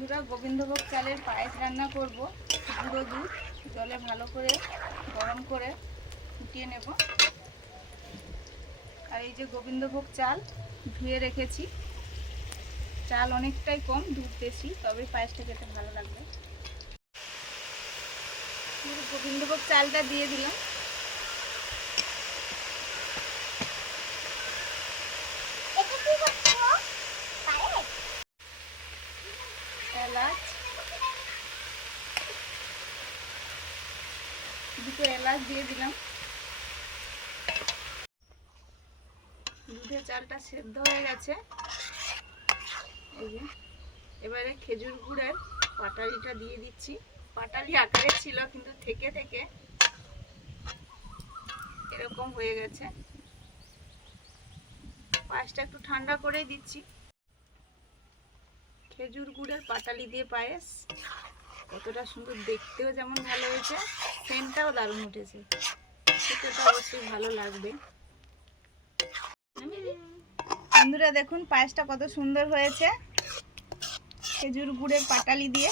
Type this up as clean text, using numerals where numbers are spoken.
বন্ধুরা, গোবিন্দভোগ চালের পায়েস রান্না করব। গুঁড়ো দুধ জলে ভালো করে গরম করে ফুটিয়ে নেব। আর এই যে গোবিন্দভোগ চাল ধুয়ে রেখেছি। চাল অনেকটাই কম, দুধ বেশি, তবে পায়েসটা খেতে ভালো লাগবে। গোবিন্দভোগ চালটা দিয়ে দিলাম। এলাচ, দুটো এলাচ দিয়ে দিলাম। দুধে চালটা সেদ্ধ হয়ে গেছে। এই যে এবারে খেজুর গুড়ের পাটালিটা দিয়ে দিচ্ছি। পাটালি আকারে ছিল, কিন্তু থেকে থেকে এরকম হয়ে গেছে। পায়েসটা একটু ঠান্ডা করেই দিচ্ছি। খেজুর গুড়ের পাটালি দিয়ে পায়েস কতটা সুন্দর, দেখতেও যেমন ভালো হয়েছে, সেন্টটাও দারুণ উঠেছে। খেতেটা অবশ্যই ভালো লাগবে। বন্ধুরা দেখুন পায়েসটা কত সুন্দর হয়েছে খেজুর গুড়ের পাটালি দিয়ে।